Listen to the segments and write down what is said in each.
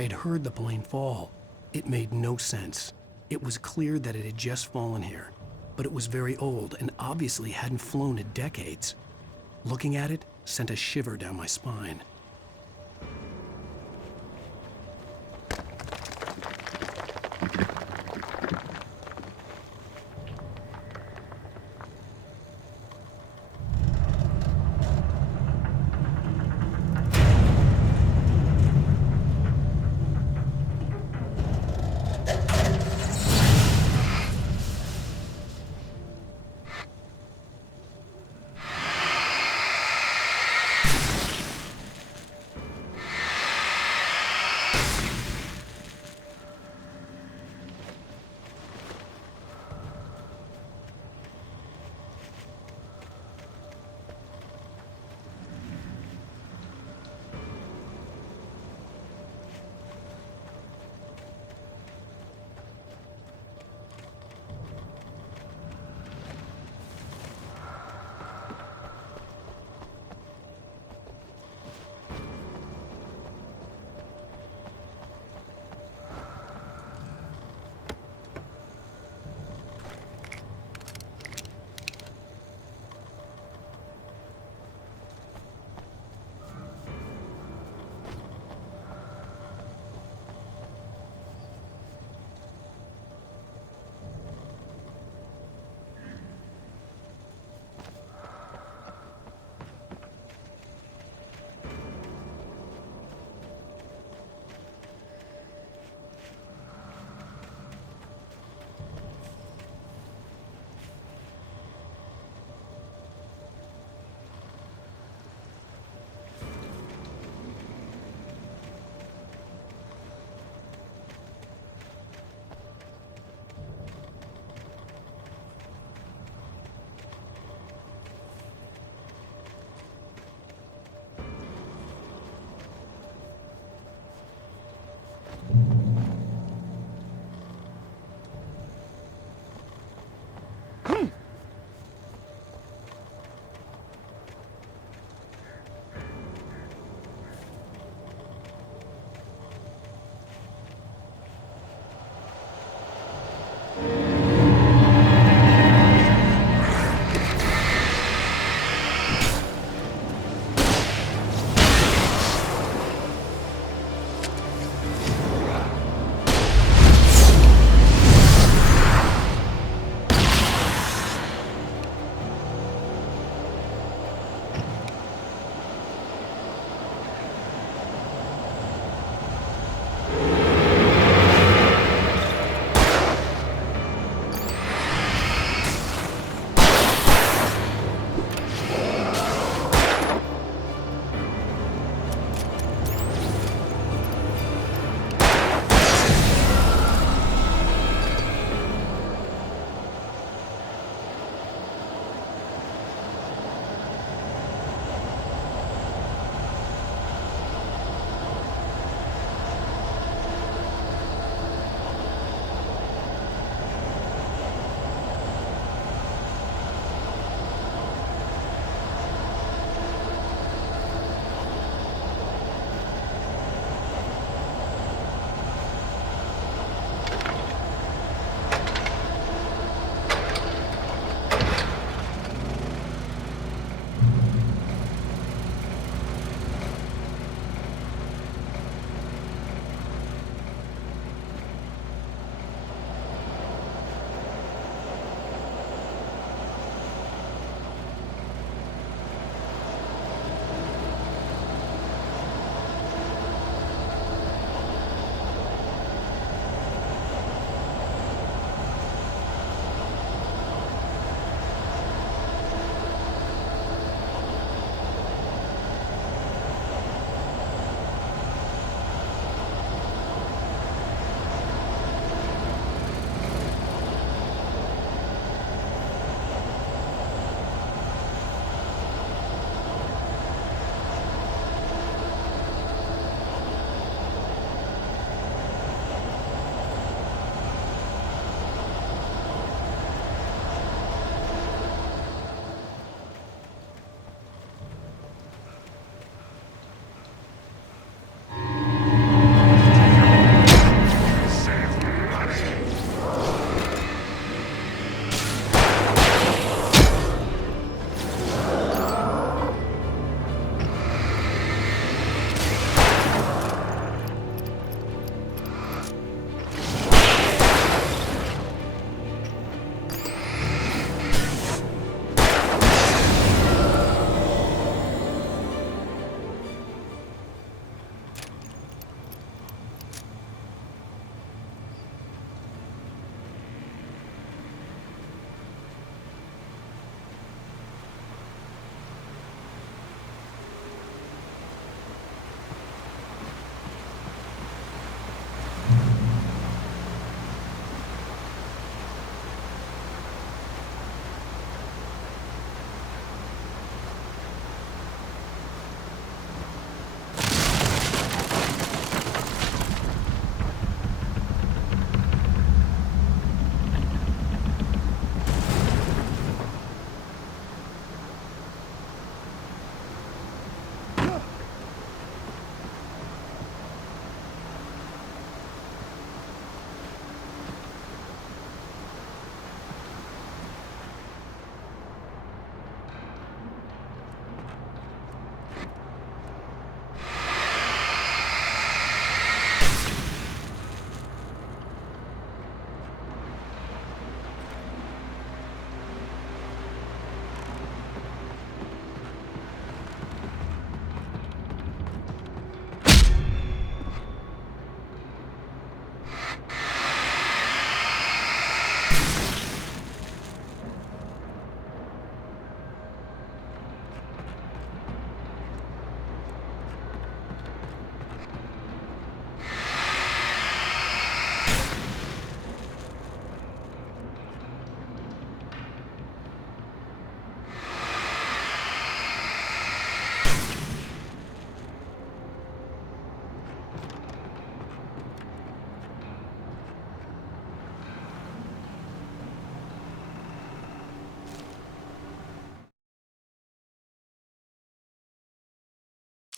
I had heard the plane fall. It made no sense. It was clear that it had just fallen here, but it was very old and obviously hadn't flown in decades. Looking at it sent a shiver down my spine.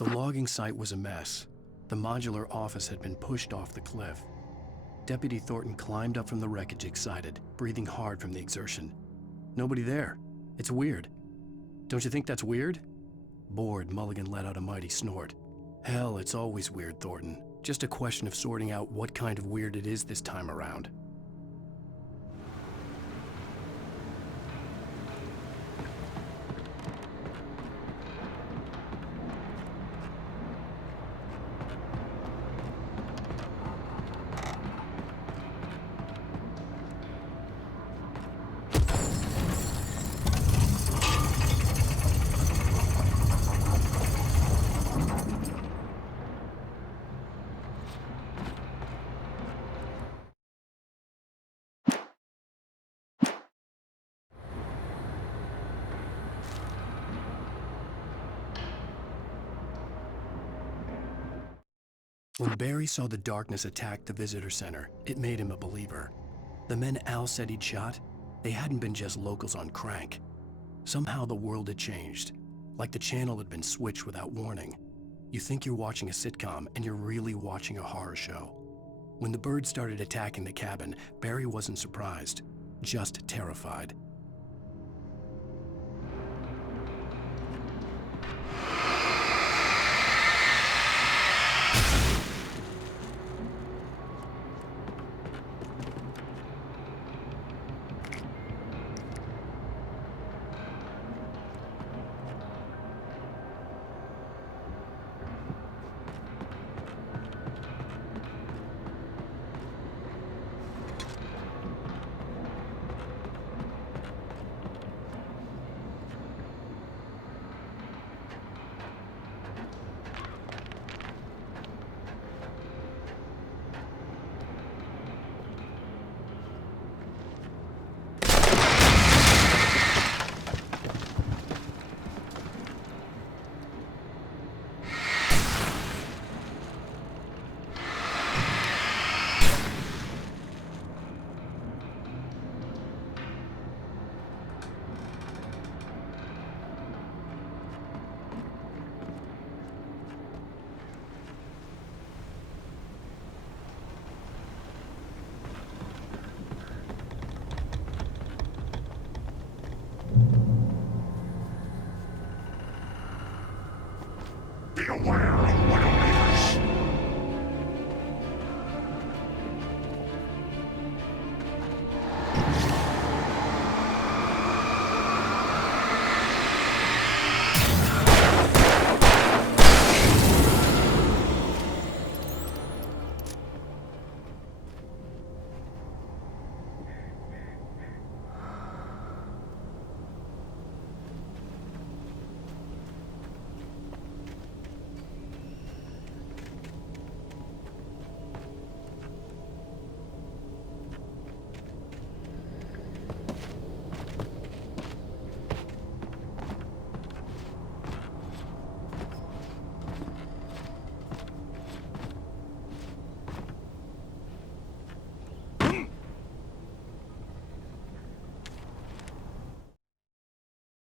The logging site was a mess. The modular office had been pushed off the cliff. Deputy Thornton climbed up from the wreckage excited, breathing hard from the exertion. Nobody there. It's weird. Don't you think that's weird? Bored, Mulligan let out a mighty snort. Hell, it's always weird, Thornton. Just a question of sorting out what kind of weird it is this time around. When Barry saw the darkness attack the visitor center, it made him a believer. The men Al said he'd shot, they hadn't been just locals on crank. Somehow the world had changed, like the channel had been switched without warning. You think you're watching a sitcom, and you're really watching a horror show. When the birds started attacking the cabin, Barry wasn't surprised, just terrified. Be aware of what awaits.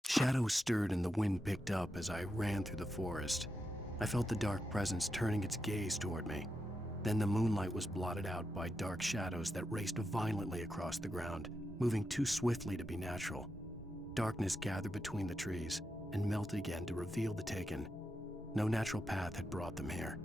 Shadows stirred and the wind picked up as I ran through the forest. I felt the dark presence turning its gaze toward me. Then the moonlight was blotted out by dark shadows that raced violently across the ground, moving too swiftly to be natural. Darkness gathered between the trees and melted again to reveal the Taken. No natural path had brought them here.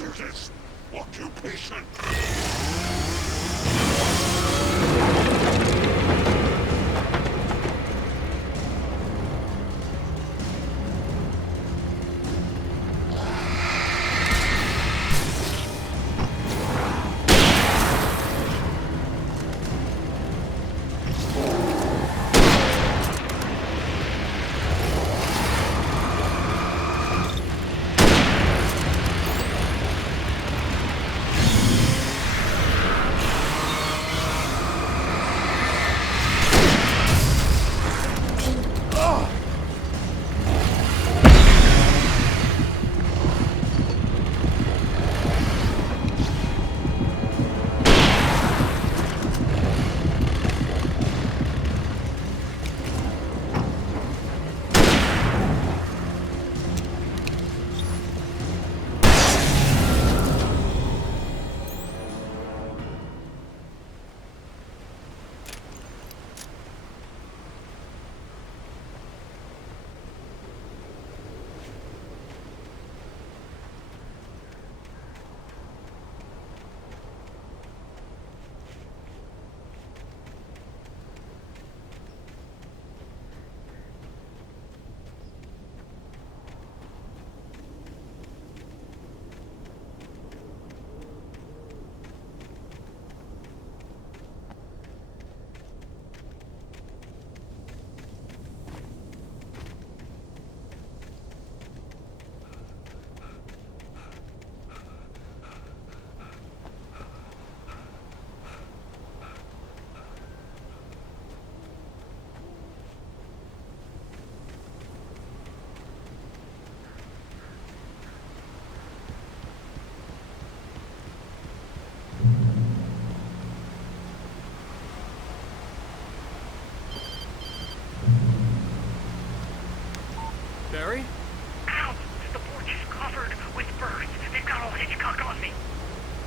answer this occupation. Barry? Ow! The porch is covered with birds. They've got all Hitchcock on me.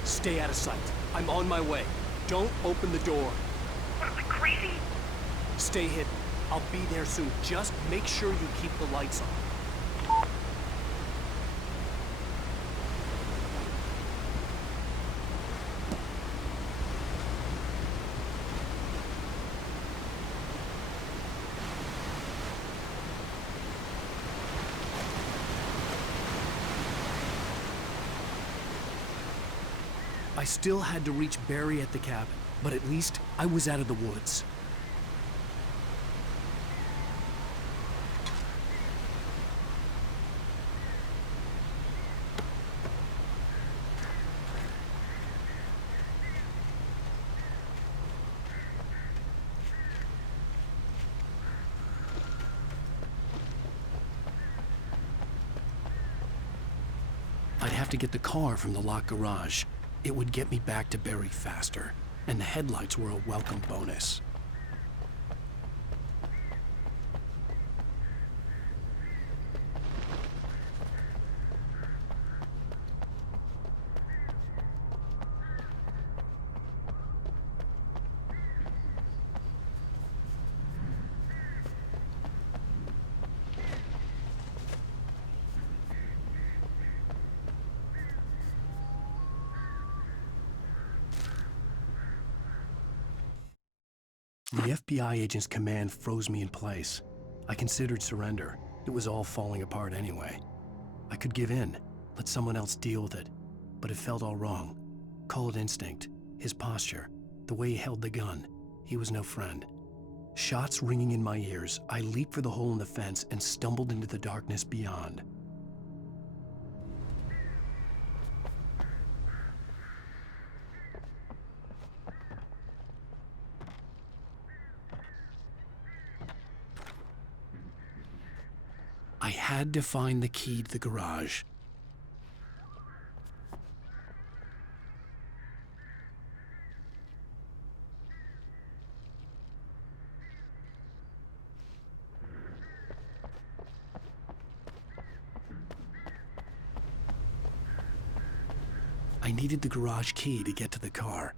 Stay out of sight. I'm on my way. Don't open the door. What am I, crazy? Stay hidden. I'll be there soon. Just make sure you keep the lights on. I still had to reach Barry at the cabin, but at least I was out of the woods. I'd have to get the car from the locked garage. It would get me back to Barry faster, and the headlights were a welcome bonus. The FBI agent's command froze me in place. I considered surrender. It was all falling apart anyway. I could give in, let someone else deal with it, but it felt all wrong. Call it instinct, his posture, the way he held the gun. He was no friend. Shots ringing in my ears, I leaped for the hole in the fence and stumbled into the darkness beyond. I had to find the key to the garage. I needed the garage key to get to the car.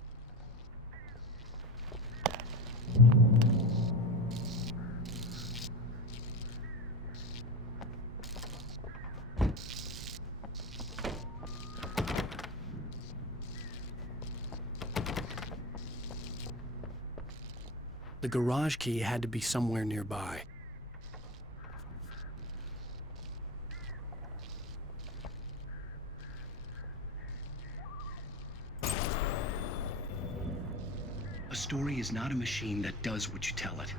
The garage key had to be somewhere nearby. A story is not a machine that does what you tell it.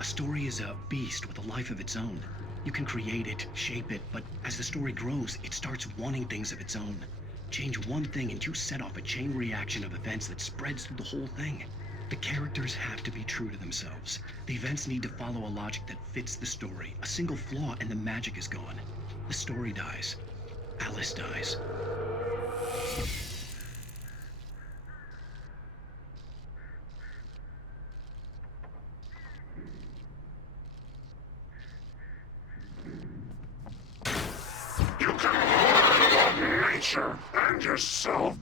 A story is a beast with a life of its own. You can create it, shape it, but as the story grows, it starts wanting things of its own. Change one thing and you set off a chain reaction of events that spreads through the whole thing. The characters have to be true to themselves. The events need to follow a logic that fits the story. A single flaw and the magic is gone. The story dies. Alice dies. You can learn about nature and yourself.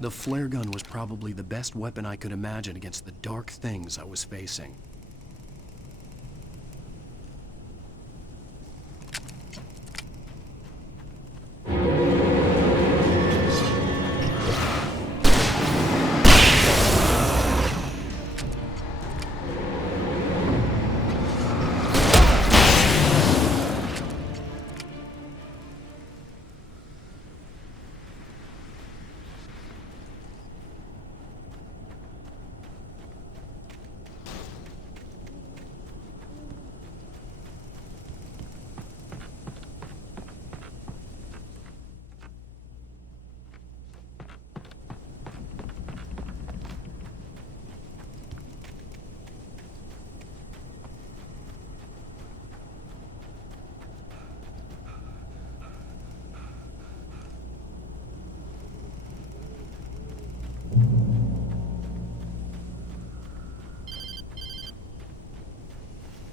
The flare gun was probably the best weapon I could imagine against the dark things I was facing.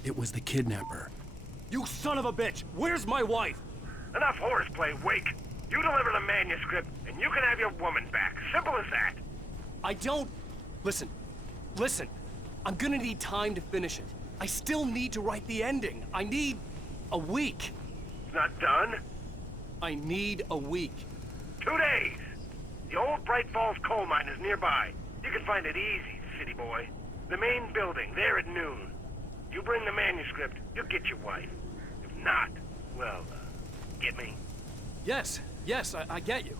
It was the kidnapper. You son of a bitch! Where's my wife? Enough horseplay, Wake. You deliver the manuscript, and you can have your woman back. Simple as that. I don't... Listen. I'm gonna need time to finish it. I still need to write the ending. I need a week. It's not done? I need a week. 2 days! The old Bright Falls coal mine is nearby. You can find it easy, city boy. The main building, there at noon. You bring the manuscript, you'll get your wife. If not, well, get me? Yes, I get you.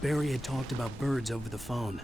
Barry had talked about birds over the phone.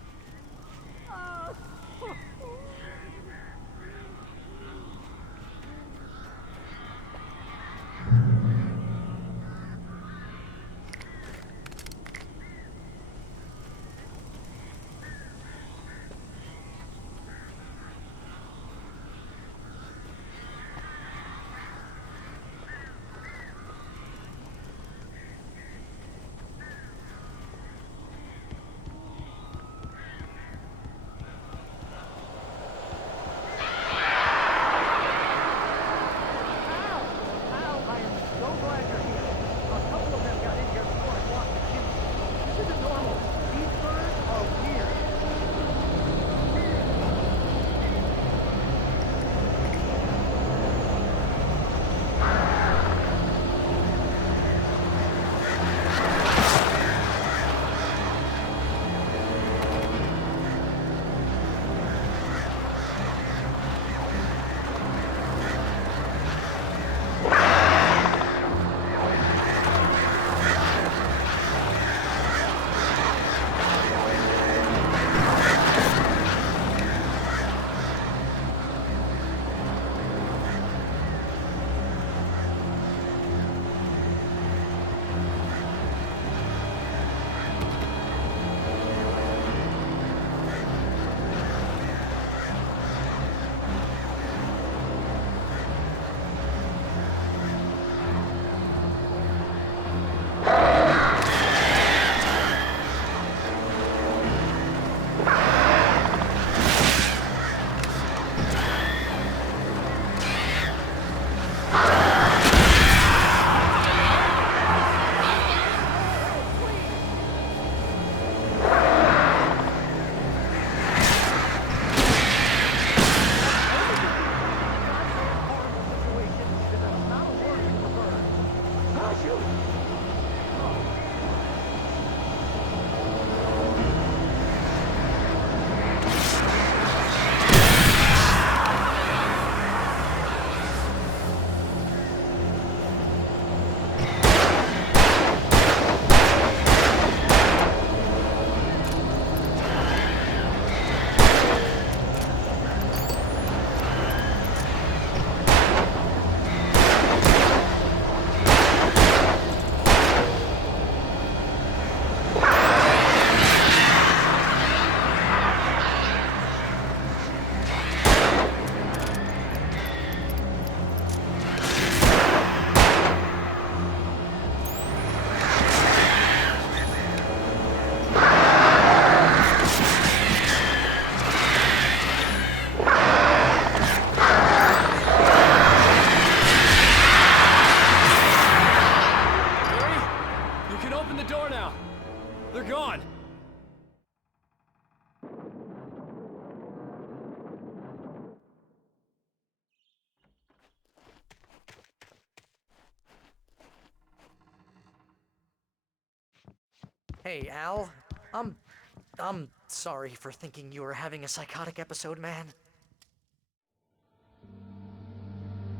Hey, Al. I'm sorry for thinking you were having a psychotic episode, man.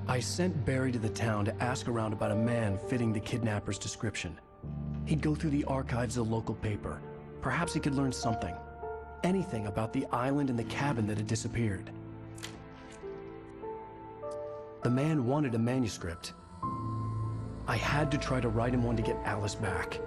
I sent Barry to the town to ask around about a man fitting the kidnapper's description. He'd go through the archives of the local paper. Perhaps he could learn something. Anything about the island and the cabin that had disappeared. The man wanted a manuscript. I had to try to write him one to get Alice back.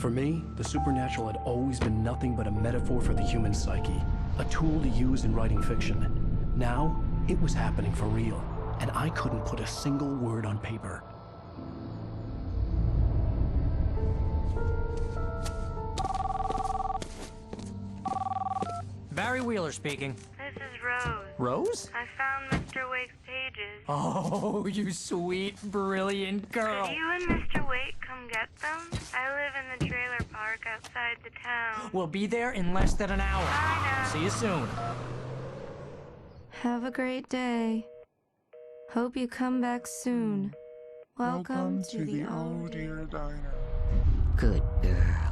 For me, the supernatural had always been nothing but a metaphor for the human psyche, a tool to use in writing fiction. Now, it was happening for real, and I couldn't put a single word on paper. Barry Wheeler speaking. This is Rose. Rose? I found Mr. Wake's pages. Oh, you sweet, brilliant girl. Could you and Mr. Wake come get them? I live in the trailer park outside the town. We'll be there in less than an hour. I know. See you soon. Have a great day. Hope you come back soon. Welcome to the Oh Dear Diner. Good girl.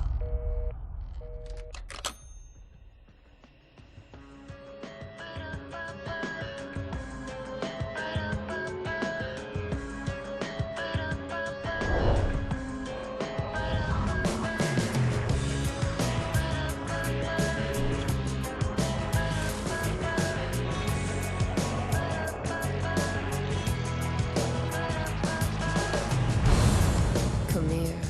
Come here.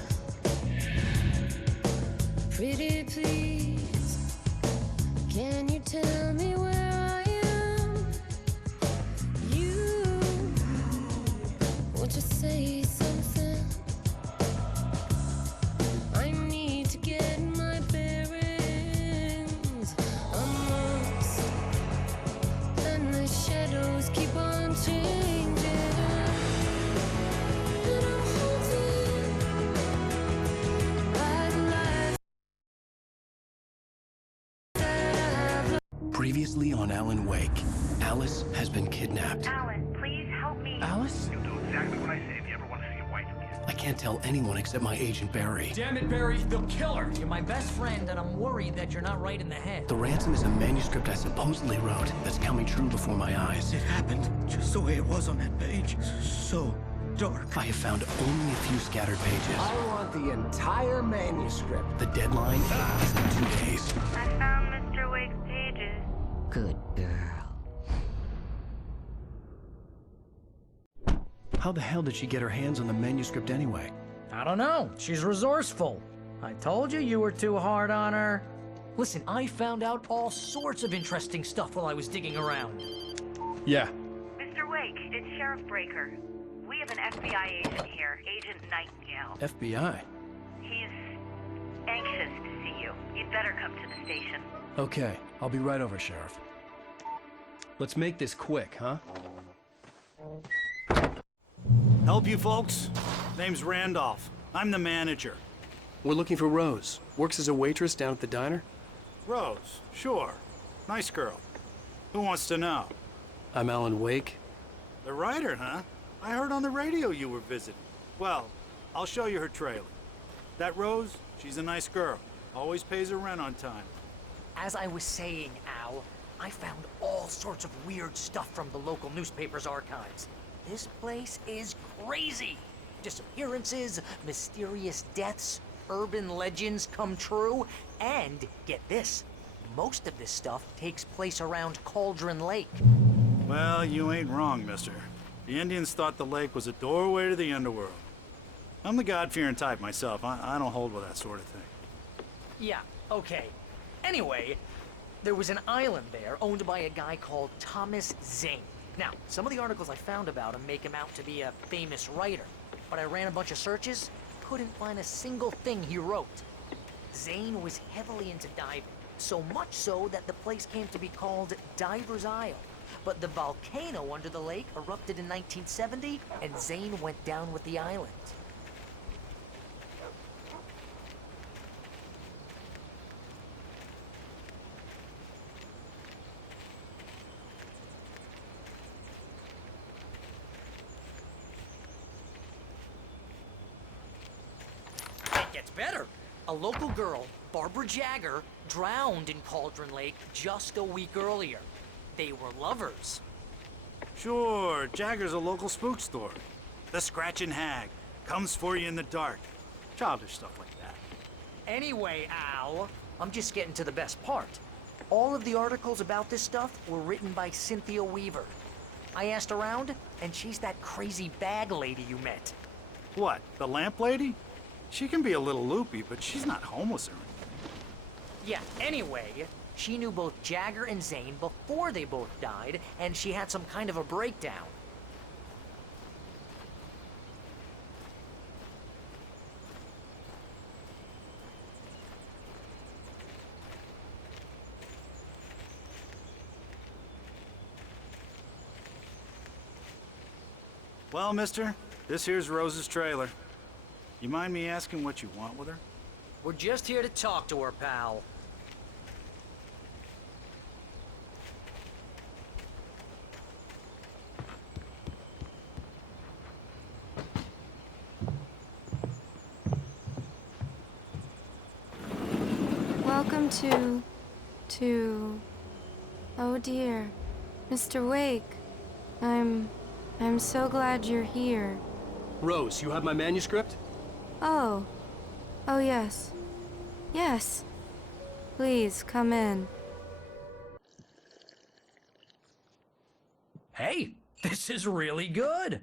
Pretty please, can you tell me where I am? You, won't you say something? I need to get my bearings. I'm lost, and the shadows keep on changing. And I'm haunted by the lies that I've Previously on Alan Wake, Alice has been kidnapped. Alan, please help me. Alice? You'll do exactly what I say if you ever want to see your wife again. I can't tell anyone except my agent Barry. Damn it, Barry, they'll kill her. You're my best friend, and I'm worried that you're not right in the head. The ransom is a manuscript I supposedly wrote that's coming true before my eyes. It happened just the way it was on that page. So dark. I have found only a few scattered pages. I want the entire manuscript. The deadline is in 2 days. I found Mr. Wake's pages. Good girl. How the hell did she get her hands on the manuscript anyway? I don't know. She's resourceful. I told you you were too hard on her. Listen, I found out all sorts of interesting stuff while I was digging around. Yeah. Mr. Wake, it's Sheriff Breaker. We have an FBI agent here, Agent Nightingale. FBI. He's anxious to see you. You'd better come to the station. Okay, I'll be right over, Sheriff. Let's make this quick, huh? Help you folks? Name's Randolph. I'm the manager. We're looking for Rose. Works as a waitress down at the diner. Rose, sure. Nice girl. Who wants to know? I'm Alan Wake. The writer, huh? I heard on the radio you were visiting. Well, I'll show you her trailer. That Rose, she's a nice girl. Always pays her rent on time. As I was saying, Al, I found all sorts of weird stuff from the local newspaper's archives. This place is crazy. Disappearances, mysterious deaths, urban legends come true, and get this, most of this stuff takes place around Cauldron Lake. Well, you ain't wrong, mister. The Indians thought the lake was a doorway to the underworld. I'm the God-fearing type myself. I don't hold with that sort of thing. Yeah, okay. Anyway, there was an island there owned by a guy called Thomas Zane. Now, some of the articles I found about him make him out to be a famous writer, but I ran a bunch of searches, couldn't find a single thing he wrote. Zane was heavily into diving, so much so that the place came to be called Diver's Isle. But the volcano under the lake erupted in 1970, and Zane went down with the island. It gets better. A local girl, Barbara Jagger, drowned in Cauldron Lake just a week earlier. They were lovers. Sure, Jagger's a local spook story. The Scratching Hag comes for you in the dark. Childish stuff like that. Anyway, Al, I'm just getting to the best part. All of the articles about this stuff were written by Cynthia Weaver. I asked around, and she's that crazy bag lady you met. What, the lamp lady? She can be a little loopy, but she's not homeless or anything. Yeah, anyway, she knew both Jagger and Zane before they both died, and she had some kind of a breakdown. Well, mister, this here's Rose's trailer. You mind me asking what you want with her? We're just here to talk to her, pal. Welcome to... Oh dear. Mr. Wake. I'm so glad you're here. Rose, you have my manuscript? Oh. Oh, yes. Yes. Please, come in. Hey, this is really good.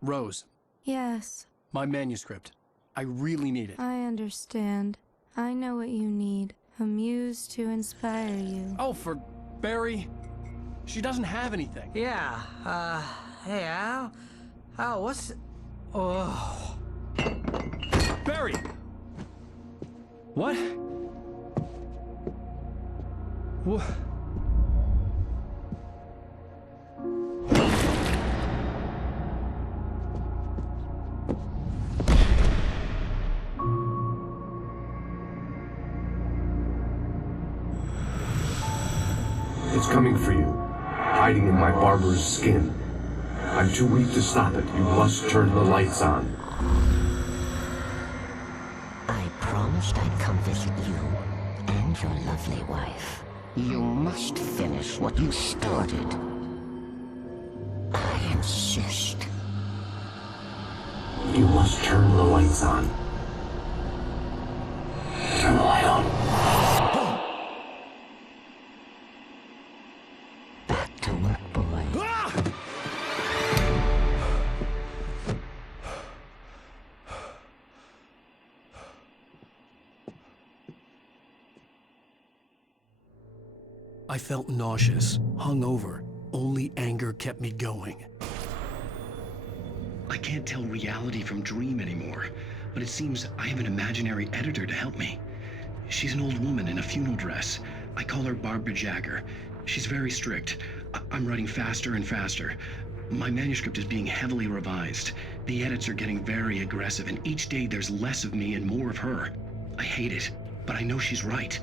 Rose, Yes, my manuscript. I really need it. I understand. I know what you need. A muse to inspire you. Oh, for Barry? She doesn't have anything. Yeah, hey, Al? Al, what's... Oh... Barry! What? What? It's coming for you, hiding in my barber's skin. I'm too weak to stop it. You must turn the lights on. I promised I'd come visit you and your lovely wife. You must finish what you started. I insist. You must turn the lights on. Turn the light on. Back to work, boy. I felt nauseous, hungover. Only anger kept me going. I can't tell reality from dream anymore, but it seems I have an imaginary editor to help me. She's an old woman in a funeral dress. I call her Barbara Jagger. She's very strict. I'm writing faster and faster. My manuscript is being heavily revised. The edits are getting very aggressive, and each day there's less of me and more of her. I hate it, but I know she's right.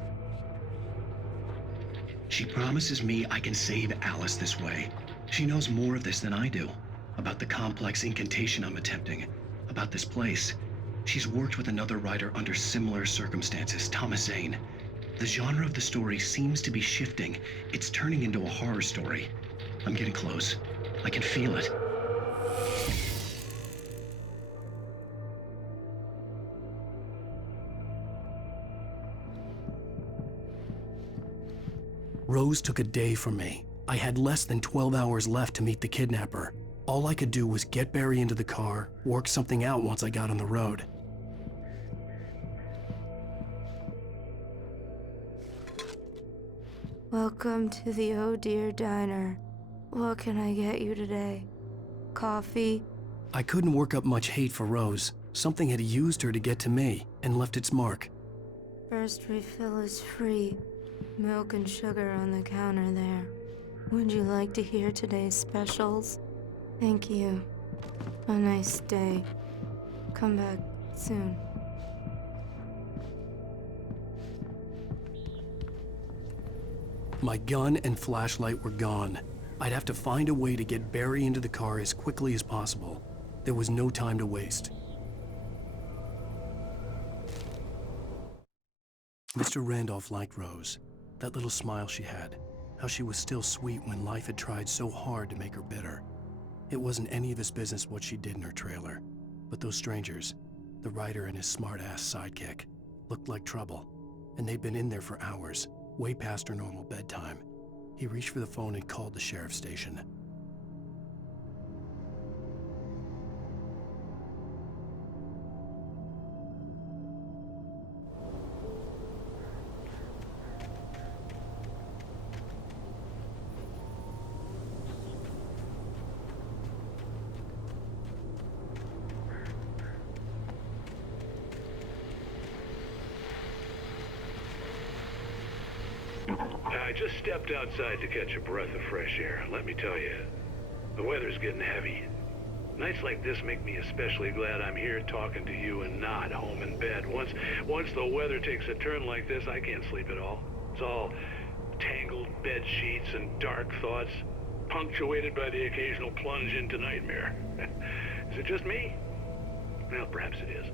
She promises me I can save Alice this way. She knows more of this than I do. About the complex incantation I'm attempting. About this place. She's worked with another writer under similar circumstances, Thomas Zane. The genre of the story seems to be shifting. It's turning into a horror story. I'm getting close. I can feel it. Rose took a day from me. I had less than 12 hours left to meet the kidnapper. All I could do was get Barry into the car, work something out once I got on the road. Welcome to the Oh Dear Diner. What can I get you today? Coffee? I couldn't work up much hate for Rose. Something had used her to get to me and left its mark. First refill is free. Milk and sugar on the counter there. Would you like to hear today's specials? Thank you. A nice day. Come back soon. My gun and flashlight were gone. I'd have to find a way to get Barry into the car as quickly as possible. There was no time to waste. Mr. Randolph liked Rose. That little smile she had. How she was still sweet when life had tried so hard to make her bitter. It wasn't any of his business what she did in her trailer. But those strangers, the writer and his smart-ass sidekick. Looked like trouble, and they'd been in there for hours, way past her normal bedtime. He reached for the phone and called the sheriff's station. I just stepped outside to catch a breath of fresh air. Let me tell you, the weather's getting heavy. Nights like this make me especially glad I'm here talking to you and not home in bed. Once the weather takes a turn like this, I can't sleep at all. It's all tangled bed sheets and dark thoughts, punctuated by the occasional plunge into nightmare. Is it just me? Well, perhaps it is.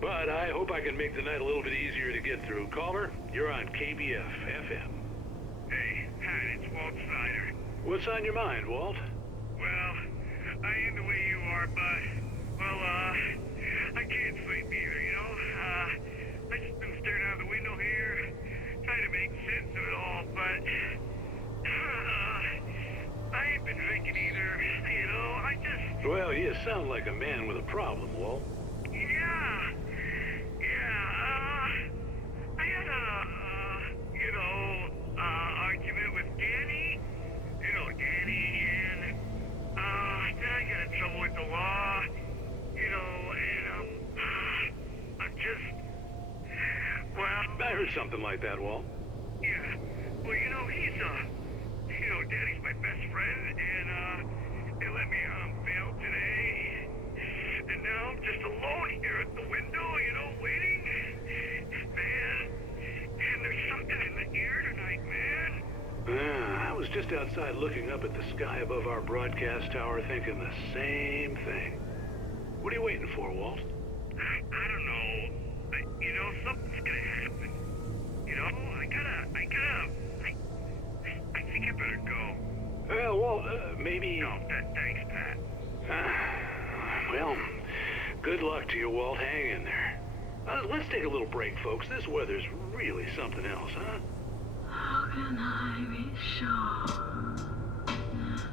But I hope I can make the night a little bit easier to get through. Caller, you're on KBF FM. Hey, hi, it's Walt Snyder. What's on your mind, Walt? Well, I am the way you are, but, well, I can't sleep either, you know? I just been staring out the window here, trying to make sense of it all, but, I ain't been drinking either, you know? Well, you sound like a man with a problem, Walt. I had argument with Danny. You know, Danny, and, then I got in trouble with the law, you know, and, I'm just, well... I heard something like that, Walt. Yeah, well, you know, Danny's my best friend, and, they let me out on bail today. And now I'm just alone here at the window, you know, waiting. Man, and there's something in the air tonight, man. I was just outside looking up at the sky above our broadcast tower thinking the same thing. What are you waiting for, Walt? I don't know. You know, something's gonna happen. You know, I think I better go. Well, Walt, maybe... No, thanks, Pat. Well, good luck to you, Walt. Hang in there. Let's take a little break, folks. This weather's really something else, huh? How can I be sure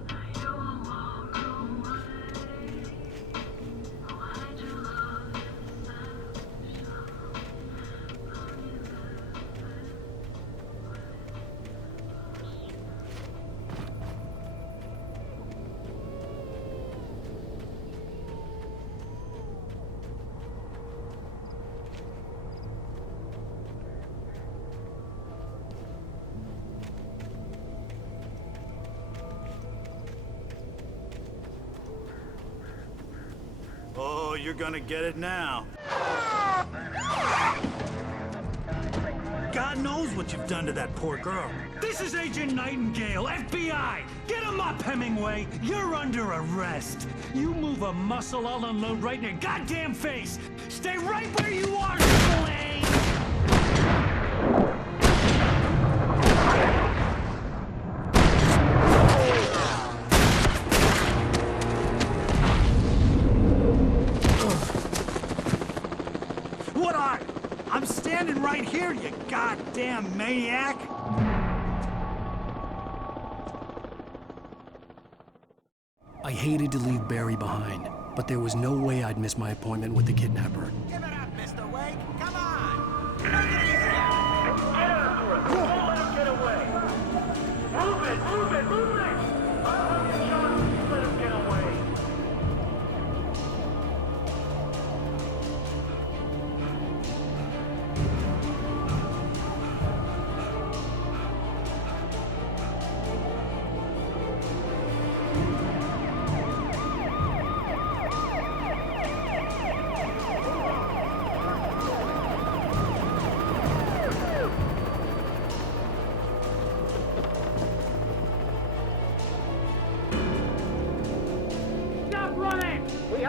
that you will walk away? Why do you love this Oh, you're gonna get it now. God knows what you've done to that poor girl. This is Agent Nightingale, FBI! Get him up, Hemingway! You're under arrest! You move a muscle, I'll unload right in your goddamn face! Stay right where you are, Triple A! I'm standing right here, you goddamn maniac! I hated to leave Barry behind, but there was no way I'd miss my appointment with the kidnapper. Give it up, Mr. Wake. Come on. Take it easy. Get after him. Don't let him get away. Move it. I'll give you a shot. Let him get away.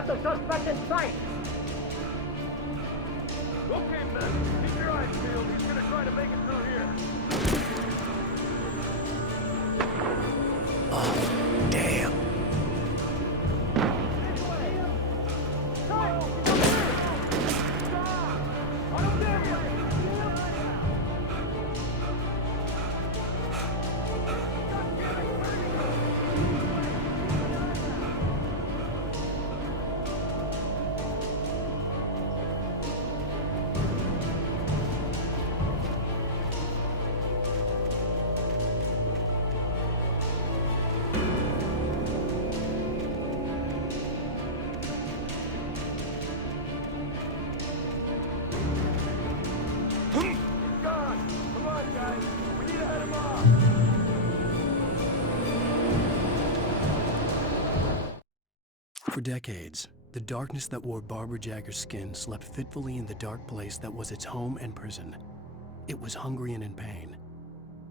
The suspect in sight! Okay, man. Keep your eyes peeled. He's gonna try to make it through here. Oh, damn. For decades, the darkness that wore Barbara Jagger's skin slept fitfully in the dark place that was its home and prison. It was hungry and in pain.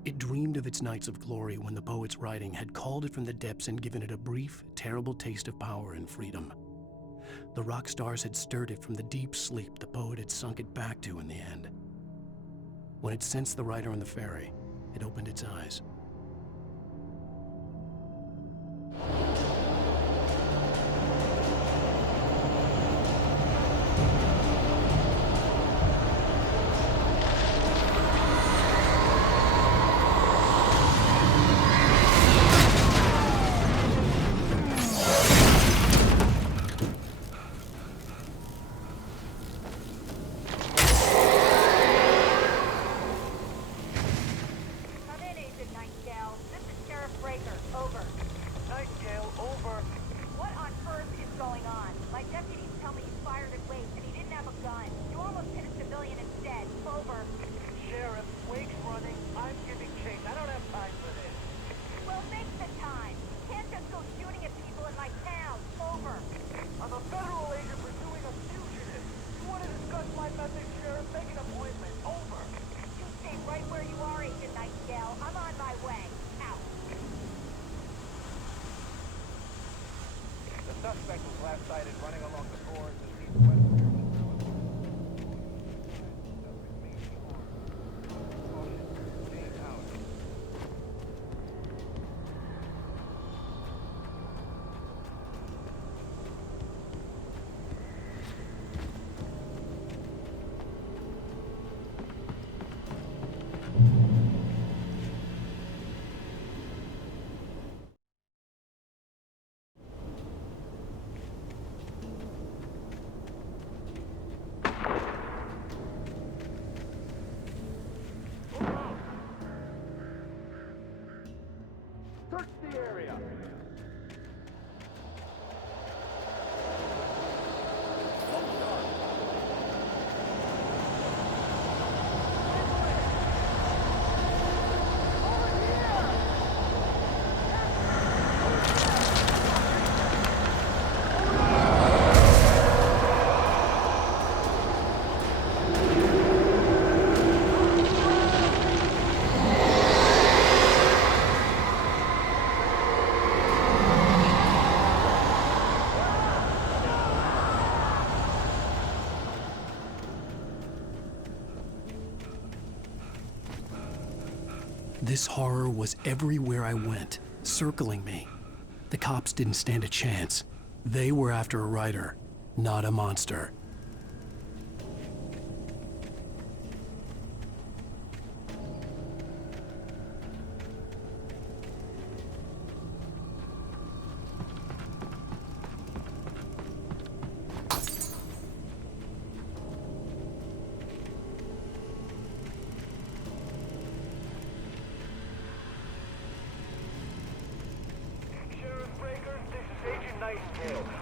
It dreamed of its nights of glory when the poet's writing had called it from the depths and given it a brief, terrible taste of power and freedom. The rock stars had stirred it from the deep sleep the poet had sunk it back to in the end. When it sensed the writer on the ferry, it opened its eyes. Suspect was last sighted running along the corridors east west of your facility. Search the area. This horror was everywhere I went, circling me. The cops didn't stand a chance. They were after a writer, not a monster.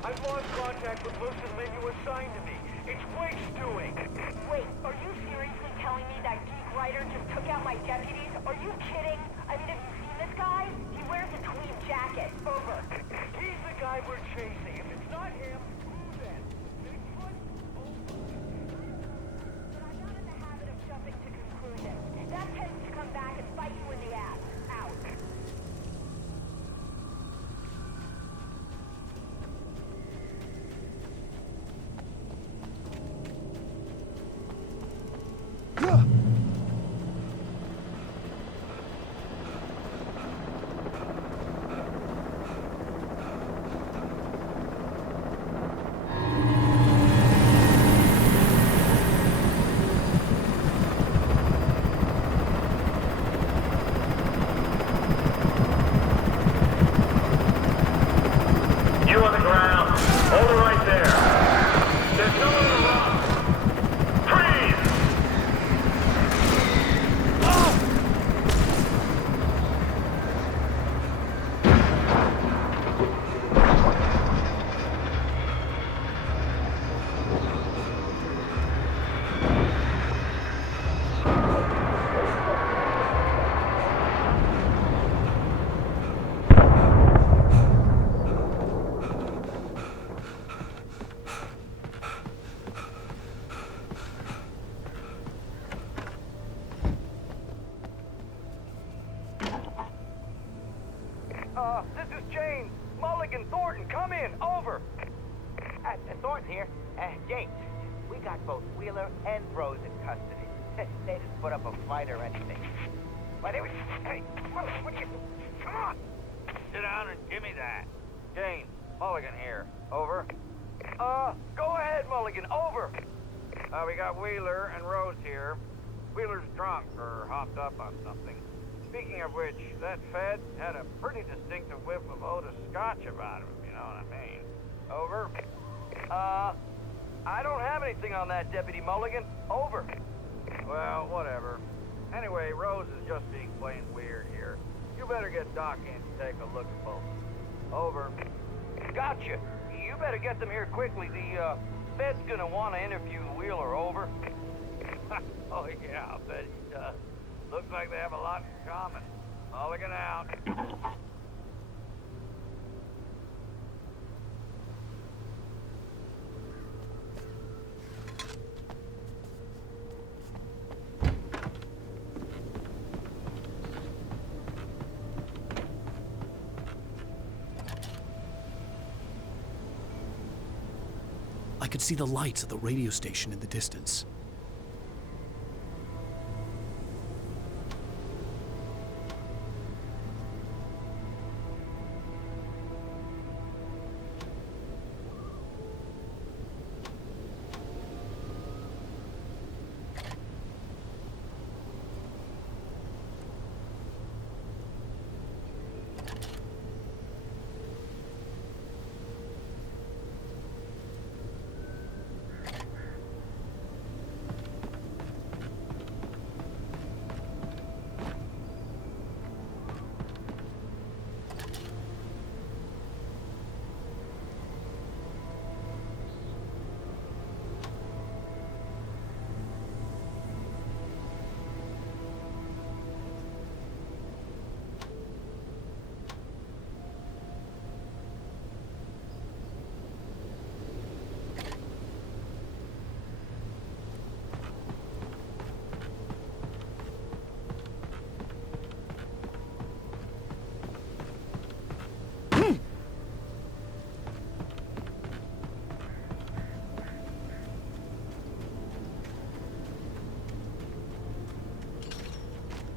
I've lost contact with most of the men you assigned to me. It's Wake's doing. Wait, are you seriously telling me that geek writer just took out my deputies? Are you kidding? I mean, have you seen this guy? He wears a tweed jacket. Over. He's the guy we're chasing. If it's not him, who then? Bigfoot? But I'm not in the habit of jumping to conclusions. That tends to come back and bite you in the ass. Out. Thornton, come in. Over. Thornton here. James, we got both Wheeler and Rose in custody. They didn't put up a fight or anything. Why, they were... Hey, what are you... Come on! Sit down and give me that. James, Mulligan here. Over. Go ahead, Mulligan. Over. We got Wheeler and Rose here. Wheeler's drunk or hopped up on something. Speaking of which, that Fed had a pretty distinctive whiff of Otis Scotch about him, you know what I mean. Over. I don't have anything on that, Deputy Mulligan. Over. Well, whatever. Anyway, Rose is just being plain weird here. You better get Doc in to take a look at both. Over. Gotcha. You better get them here quickly. The, Fed's gonna want to interview Wheeler. Over. Oh, yeah, I'll bet he does. Looks like they have a lot in common. Mulligan out. I could see the lights of the radio station in the distance.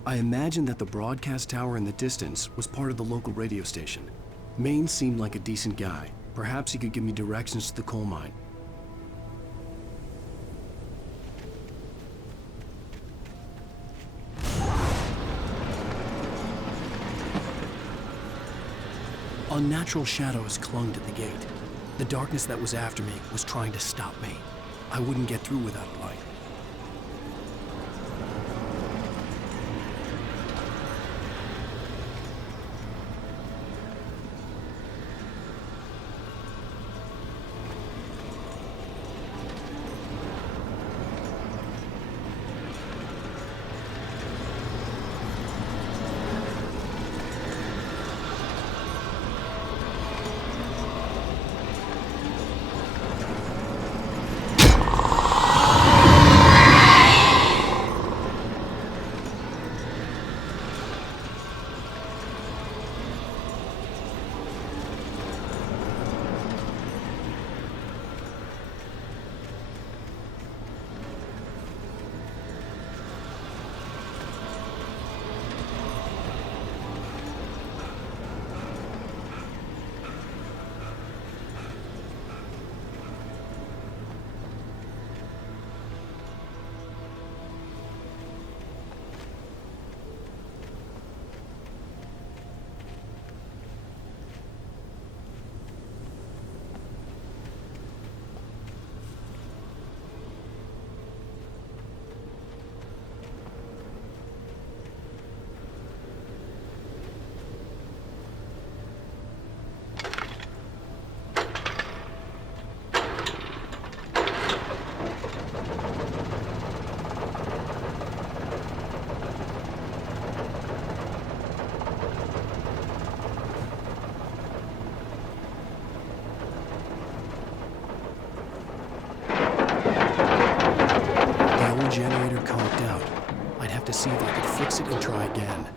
I imagined that the broadcast tower in the distance was part of the local radio station. Maine seemed like a decent guy. Perhaps he could give me directions to the coal mine. Unnatural shadows clung to the gate. The darkness that was after me was trying to stop me. I wouldn't get through without a light. Generator conked out. I'd have to see if I could fix it and try again.